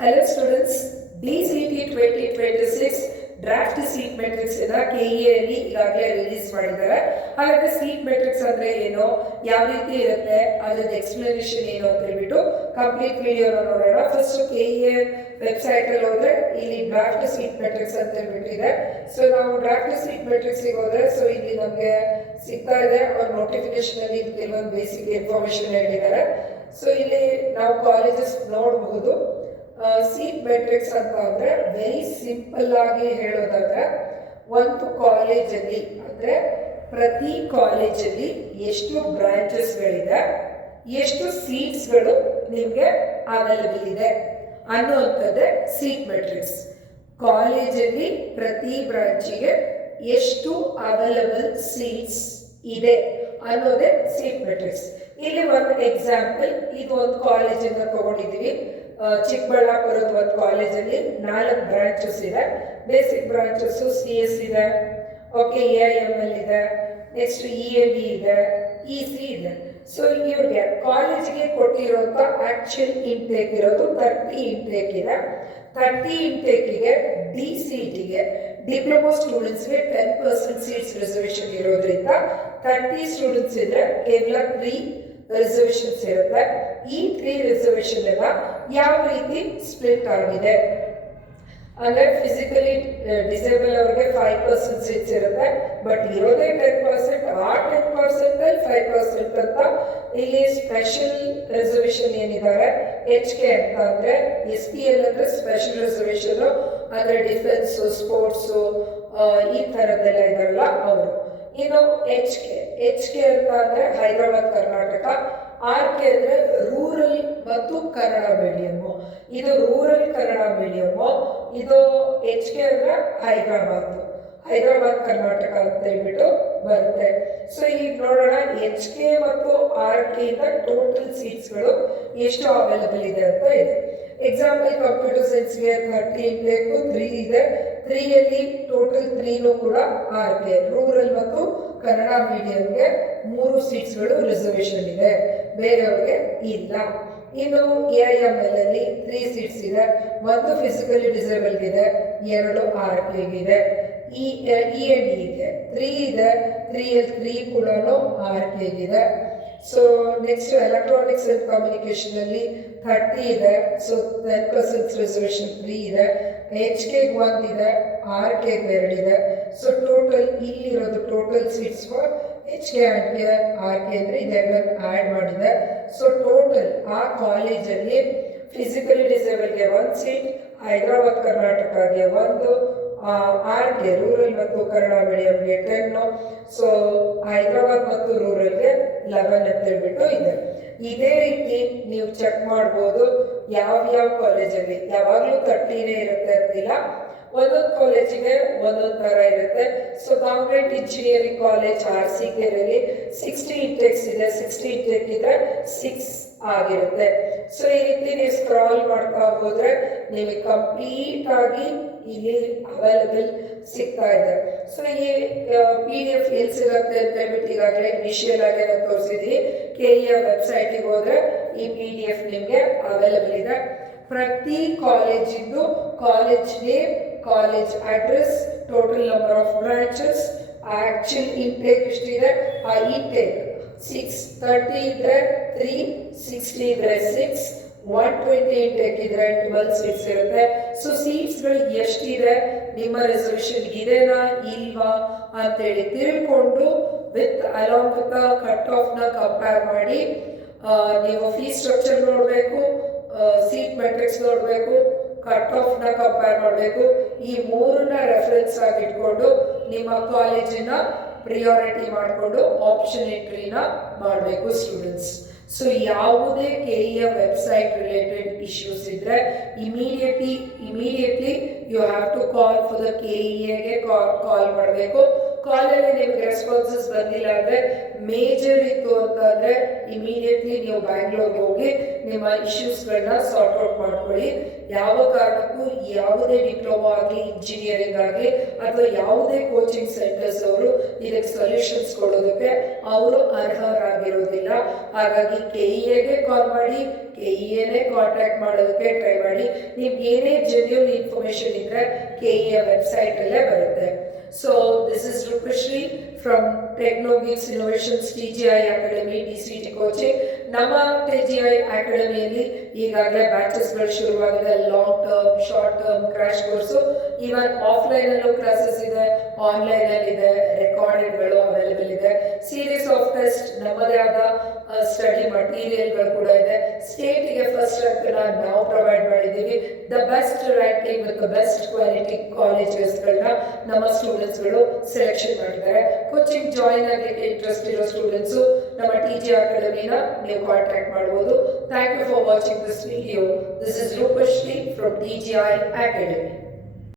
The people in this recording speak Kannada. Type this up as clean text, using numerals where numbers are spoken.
Hello students, DCT 2026 draft seat matrix KEA ಅಲ್ಲಿ ಈಗಾಗಲೇ ರಿಲೀಸ್ ಮಾಡಿದ್ದಾರೆ. ಹಾಗಾದ್ರೆ ಸೀಟ್ ಮೆಟ್ರಿಕ್ಸ್ ಅಂದ್ರೆ ಏನು, ಯಾವ ರೀತಿ ಇರುತ್ತೆ, ಅದರ ಎಕ್ಸ್ಪ್ಲನೇಷನ್ ಏನು ಅಂತ ಹೇಳ್ಬಿಟ್ಟು ಕಂಪ್ಲೀಟ್ ವಿಡಿಯೋನ ನೋಡೋಣ. ಫಸ್ಟ್ KEA ವೆಬ್ಸೈಟ್ ಅಲ್ಲಿ ಹೋದ್ರೆ ಇಲ್ಲಿ ಡ್ರಾಫ್ಟ್ ಸೀಟ್ ಮೆಟ್ರಿಕ್ಸ್ ಅಂತ ಹೇಳ್ಬಿಟ್ಟಿದೆ. ಸೊ ನಾವು ಡ್ರಾಫ್ಟ್ ಸೀಟ್ ಮೆಟ್ರಿಕ್ಸ್ ಹೋದ್ರೆ ಸೊ ಇಲ್ಲಿ ನಮಗೆ ಸಿಗ್ತಾ ಇದೆ. ಅವ್ರ ನೋಟಿಫಿಕೇಶನ್ ಅಲ್ಲಿ ಕೆಲವೊಂದು ಬೇಸಿಕ್ ಇನ್ಫಾರ್ಮೇಶನ್ ಹೇಳಿದ್ದಾರೆ. ಸೊ ಇಲ್ಲಿ ನಾವು ಕಾಲೇಜಸ್ ನೋಡಬಹುದು. ಸೀಟ್ ಮೆಟ್ರಿಕ್ಸ್ ಅಂತ ಅಂದ್ರೆ ವೆರಿ ಸಿಂಪಲ್ ಆಗಿ ಹೇಳೋದಾದ್ರೆ, ಒಂದು ಕಾಲೇಜಲ್ಲಿ ಅಂದ್ರೆ ಪ್ರತಿ ಕಾಲೇಜಲ್ಲಿ ಎಷ್ಟು ಬ್ರಾಂಚಸ್ಗಳಿದೆ, ಎಷ್ಟು ಸೀಟ್ಸ್ಗಳು ನಿಮಗೆ ಅವೈಲಬಲ್ ಇದೆ ಅನ್ನುವಂಥದ್ದೇ ಸೀಟ್ ಮೆಟ್ರಿಕ್ಸ್. ಕಾಲೇಜಲ್ಲಿ ಪ್ರತಿ ಬ್ರಾಂಚಿಗೆ ಎಷ್ಟು ಅವೈಲಬಲ್ ಸೀಟ್ಸ್ ಇದೆ ಅನ್ನೋದೇ ಸೀಟ್ ಮೆಟ್ರಿಕ್ಸ್. ಇಲ್ಲಿ ಒಂದು ಎಕ್ಸಾಂಪಲ್, ಇದು ಒಂದು ಕಾಲೇಜನ್ನು ತಗೊಂಡಿದ್ದೀವಿ. ಚಿಕ್ಕಬಳ್ಳಾಪುರದ ಒಂದು ಕಾಲೇಜಲ್ಲಿ 4 ಬ್ರಾಂಚಸ್ ಇದೆ. ಬೇಸಿಕ್ ಬ್ರಾಂಚಸ್ CS ಇದೆ, ಓಕೆ, AIML ಇದೆ, ನೆಕ್ಸ್ಟ್ EAB ಇದೆ, EC ಇದೆ. ಸೊ ಇವ್ರಿಗೆ ಕಾಲೇಜಿಗೆ ಕೊಟ್ಟಿರುವಂಥ ಆಕ್ಚುಯಲ್ ಇಂಟೇಕ್ ಇರೋದು 30 ಇಂಟೇಕ್ ಇದೆ. 30 ಇಂಟೇಕಿಗೆ DCTಗೆ ಡಿಪ್ಲೊಮಾ ಸ್ಟೂಡೆಂಟ್ಸ್ಗೆ 10% ಸೀಟ್ಸ್ ರಿಸರ್ವೇಷನ್ ಇರೋದ್ರಿಂದ 30 ಸ್ಟೂಡೆಂಟ್ಸ್ ಇದ್ರೆ ಕೇವಲ 3 ರಿಸರ್ವೇಷನ್ಸ್ ಇರುತ್ತೆ. ಈ 3 ರಿಸರ್ವೇಷನ್ ಎಲ್ಲ ಯಾವ ರೀತಿ ಸ್ಪ್ಲಿಟ್ ಆಗಿದೆ ಅಂದ್ರೆ, ಫಿಸಿಕಲಿ ಡಿಸೇಬಲ್ ಅವ್ರಿಗೆ 5% ಸೀಟ್ಸ್ ಇರುತ್ತೆ, ಬಟ್ ಇರೋದೇ 10%. ಆ 10% ಅಲ್ಲಿ 5% ಅಂತ ಇಲ್ಲಿ ಸ್ಪೆಷಲ್ ರಿಸರ್ವೇಷನ್ ಏನಿದ್ದಾರೆ HK ಅಂತ ಅಂದ್ರೆ, SPL ಅಂದ್ರೆ ಸ್ಪೆಷಲ್ ರಿಸರ್ವೇಷನ್ ಅಂದ್ರೆ ಡಿಫೆನ್ಸ್, ಸ್ಪೋರ್ಟ್ಸು, ಈ ಥರದ್ದೆಲ್ಲ ಇದಾರಲ್ಲ ಅವರು. ಇನ್ನು HK ಅಂತ ಅಂದ್ರೆ ಹೈದರಾಬಾದ್ ಕರ್ನಾಟಕ, RK ಅಂದ್ರೆ ರೂರಲ್ ಮತ್ತು ಕನ್ನಡ ಮೀಡಿಯಮ್ಮು. ಇದು ರೂರಲ್ ಕನ್ನಡ ಮೀಡಿಯಮ್ಮು, ಇದು HK ಅಂದ್ರೆ ಹೈದರಾಬಾದ್ ಕರ್ನಾಟಕ ಅಂತ ಹೇಳ್ಬಿಟ್ಟು ಬರುತ್ತೆ. ಸೊ ಈಗ ನೋಡೋಣ HK ಮತ್ತು RK ಇಂದ ಟೋಟಲ್ ಸೀಟ್ಸ್ಗಳು ಎಷ್ಟು ಅವೈಲಬಲ್ ಇದೆ ಅಂತ ಇದೆ. ಎಕ್ಸಾಂಪಲ್, ಕಂಪ್ಯೂಟರ್ ಸೈನ್ಸ್ಗೆ 30 ಇಂಟೇಕು 3 ಇದೆ. 3ಯಲ್ಲಿ ಟೋಟಲ್ 3 ಕೂಡ RK, ರೂರಲ್ ಮತ್ತು ಕನ್ನಡ ಮೀಡಿಯಂಗೆ 3 ಸೀಟ್ಸ್ಗಳು ರಿಸರ್ವೇಷನ್ ಇದೆ, ಬೇರೆಯವ್ರಿಗೆ ಇಲ್ಲ. ಇನ್ನು AIML ಅಲ್ಲಿ 3 ಸೀಟ್ಸ್ ಇದೆ. 1 ಫಿಸಿಕಲಿ ಡಿಸೇಬಲ್ಗೆ ಇದೆ, 2 RKಗೆ ಇದೆ. EABಗೆ 3 ಇದೆ, 3ಯಲ್ಲಿ 3 ಕೂಡ RKಗೆ ಇದೆ. So next electronics and communication ಅಲ್ಲಿ 30 ಇದೆ, ಸೊ 10% ರಿಸರ್ವೇಷನ್ 3 ಇದೆ. HKಗೆ 1 ಇದೆ, RKಗೆ 2 ಇದೆ. ಸೊ ಟೋಟಲ್ ಇಲ್ಲಿರೋದು total seats for HK and RK ಅಂದ್ರೆ ಇದೆರಡನ್ನು ಆ್ಯಡ್ ಮಾಡಿದೆ. ಸೊ ಟೋಟಲ್ ಆ ಕಾಲೇಜಲ್ಲಿ ಫಿಸಿಕಲಿ ಡಿಸೇಬಲ್ಗೆ 1 ಸೀಟ್, ಹೈದರಾಬಾದ್ ಕರ್ನಾಟಕಗೆ 1, RK ರೂರಲ್ ಮತ್ತು ಕನ್ನಡ ಮೀಡಿಯಂಗೆ 10. ಸೊ ಹೈದರಾಬಾದ್ ಮತ್ತು ರೂರಲ್ಗೆ 11 ಅಂತ ಹೇಳ್ಬಿಟ್ಟು ಇದೆ. ಇದೇ ರೀತಿ ನೀವು ಚೆಕ್ ಮಾಡ್ಬೋದು ಯಾವ ಕಾಲೇಜಲ್ಲಿ. ಯಾವಾಗಲೂ 30ನೇ ಇರುತ್ತೆ ಅಂತಿಲ್ಲ, ಒಂದೊಂದು ಕಾಲೇಜಿಗೆ ಒಂದೊಂದು ಥರ ಇರುತ್ತೆ. ಸೊ ಗೌರ್ಮೆಂಟ್ ಇಂಜಿನಿಯರಿಂಗ್ ಕಾಲೇಜ್ RCKರಲ್ಲಿ 60 ಇಂಟೆಕ್ಸ್ ಇದೆ. 60 ಇಂಟೆಕ್ ಇದ್ರೆ 6 ಆಗಿರುತ್ತೆ. ಸೊ ಈ ರೀತಿ ನೀವು ಸ್ಕ್ರಾಲ್ ಮಾಡ್ತಾ ಹೋದ್ರೆ ನಿಮಗೆ ಕಂಪ್ಲೀಟ್ ಆಗಿ ಇಲ್ಲಿ ಅವೈಲಬಲ್ ಸಿಗ್ತಾ ಇದೆ. ಸೊ ಈ PDF ಎಲ್ಲಿ ಸಿಗುತ್ತೆ ಅಂತ ಹೇಳ್ಬಿಟ್ಟು ಈಗಾಗಲೇ ಇನಿಷಿಯಲ್ ಆಗಿ ನಾವು ತೋರಿಸಿದ್ವಿ. KEA ವೆಬ್ಸೈಟಿಗೆ ಹೋದ್ರೆ ಈ PDF ನಿಮಗೆ ಅವೈಲಬಲ್ ಇದೆ. ಪ್ರತಿ ಕಾಲೇಜಿಂದು college name, college address, total number of branches, actual intake ಎಷ್ಟಿದೆ, ಆ ಇಂಟೇಕ್ 630 ಇದ್ರೆ 3, 60 ಇದ್ರೆ 6, 120 ಇಂಟೇಕ್ ಇದ್ರೆ 12 ಸೀಟ್ಸ್ ಇರುತ್ತೆ. ಸೊ ಸೀಟ್ಸ್ಗಳು ಎಷ್ಟಿದೆ, ನಿಮ್ಮ ರಿಸರ್ವೇಷನ್ ಇದೆನಾ ಇಲ್ವಾ ಅಂತೇಳಿ ತಿಳ್ಕೊಂಡು ವಿತ್ ಅಲಾಂಗ್ ವಿತ್ ಕಟ್ ಆಫ್ನ ಕಂಪೇರ್ ಮಾಡಿ ನೀವು ಫೀಸ್ ಸ್ಟ್ರಕ್ಚರ್ ನೋಡಬೇಕು, ಸೀಟ್ ಮೆಟ್ರಿಕ್ಸ್ ನೋಡಬೇಕು, ಕಟ್ ಆಫ್ನ ಕಂಪೇರ್ ಮಾಡಬೇಕು. ಈ 3ನ ರೆಫರೆನ್ಸ್ ಆಗಿ ಇಟ್ಕೊಂಡು ನಿಮ್ಮ ಕಾಲೇಜಿನ ಪ್ರಿಯಾರಿಟಿ ಮಾಡಿಕೊಂಡು ಆಪ್ಷನ್ ಎಂಟ್ರಿನ ಮಾಡಬೇಕು ಸ್ಟೂಡೆಂಟ್ಸ್. ಸೊ ಯಾವುದೇ KEA ವೆಬ್ಸೈಟ್ ರಿಲೇಟೆಡ್ ಇಶ್ಯೂಸ್ ಇದ್ರೆ immediately you have to call for the KEAಗೆ ಕಾಲ್ ಮಾಡಬೇಕು. ಕಾಲಲ್ಲಿ ನಿಮ್ಗೆ ರೆಸ್ಪಾನ್ಸಸ್ ಬಂದಿಲ್ಲ ಅಂದರೆ, ಮೇಜರ್ ಇತ್ತು ಅಂತಂದರೆ ಇಮಿಡಿಯೇಟ್ಲಿ ನೀವು ಬ್ಯಾಂಗ್ಳೂರ್ಗೆ ಹೋಗಿ ನಿಮ್ಮ ಇಶ್ಯೂಸ್ಗಳನ್ನ ಸಾರ್ಟ್ ಔಟ್ ಮಾಡ್ಕೊಳ್ಳಿ. ಯಾವ ಕಾರಣಕ್ಕೂ ಯಾವುದೇ ಡಿಪ್ಲೊಮಾ ಆಗಲಿ, ಇಂಜಿನಿಯರಿಂಗ್ ಆಗಲಿ ಅಥವಾ ಯಾವುದೇ ಕೋಚಿಂಗ್ ಸೆಂಟರ್ಸ್ ಅವರು ಇದಕ್ಕೆ ಸೊಲ್ಯೂಷನ್ಸ್ ಕೊಡೋದಕ್ಕೆ ಅವರು ಅರ್ಹರಾಗಿರೋದಿಲ್ಲ. ಹಾಗಾಗಿ KEAಗೆ ಕಾಲ್ ಮಾಡಿ, KEAನೇ ಕಾಂಟ್ಯಾಕ್ಟ್ ಮಾಡೋದಕ್ಕೆ ಟ್ರೈ ಮಾಡಿ. ನೀವು ನಿಮ್ಗೆ ಏನೇ ಜೆನ್ಯೂನ್ ಇನ್ಫಾರ್ಮೇಶನ್ ಇದ್ರೆ KE ವೆಬ್ಸೈಟ್ ಅಲ್ಲೇ ಬರುತ್ತೆ. So this is Rupashree from Technogix innovations TGI academy DCT coaching. ನಮ್ಮ TGI ಅಕಾಡೆಮಿಯಲ್ಲಿ ಈಗಾಗಲೇ ಬ್ಯಾಚಸ್ಗಳು ಶುರುವಾಗಿದೆ. Long term, short term, crash course, even offline ಅಲ್ಲೂ ಕ್ಲಾಸಸ್ ಇದೆ, ಆನ್ಲೈನ್ ಅಲ್ಲಿ ಇದೆ, ರೆಕಾರ್ಡೆಡ್ಗಳು ಅವೈಲೇಬಲ್ ಇದೆ. ಸೀರೀಸ್ ಆಫ್ ಟೆಸ್ಟ್, ನಮ್ಮದೇ ಆದ ಸ್ಟಡಿ ಮಟೀರಿಯಲ್ಗಳು ಕೂಡ ಇದೆ. ಸ್ಟೇಟಿಗೆ ಫಸ್ಟ್ ರ್ಯಾಂಕ್ ನಾವು ಪ್ರೊವೈಡ್ ಮಾಡಿದ್ದೀವಿ. The best ranking with the best quality ಕಾಲೇಜಸ್ಗಳನ್ನ ನಮ್ಮ ಸ್ಟೂಡೆಂಟ್ಸ್ಗಳು ಸೆಲೆಕ್ಷನ್ ಮಾಡಿದ್ದಾರೆ. ಕೋಚಿಂಗ್ ಜಾಯಿನ್ ಆಗಲಿಕ್ಕೆ ಇಂಟ್ರೆಸ್ಟ್ ಇರೋ ಸ್ಟೂಡೆಂಟ್ಸು ನಮ್ಮ TGI ಅಕಾಡೆಮಿನ ನೀವು ಕಾಂಟ್ಯಾಕ್ಟ್ ಮಾಡ್ಬೋದು. Thank you for watching this video. This is Rupashree from TGI academy.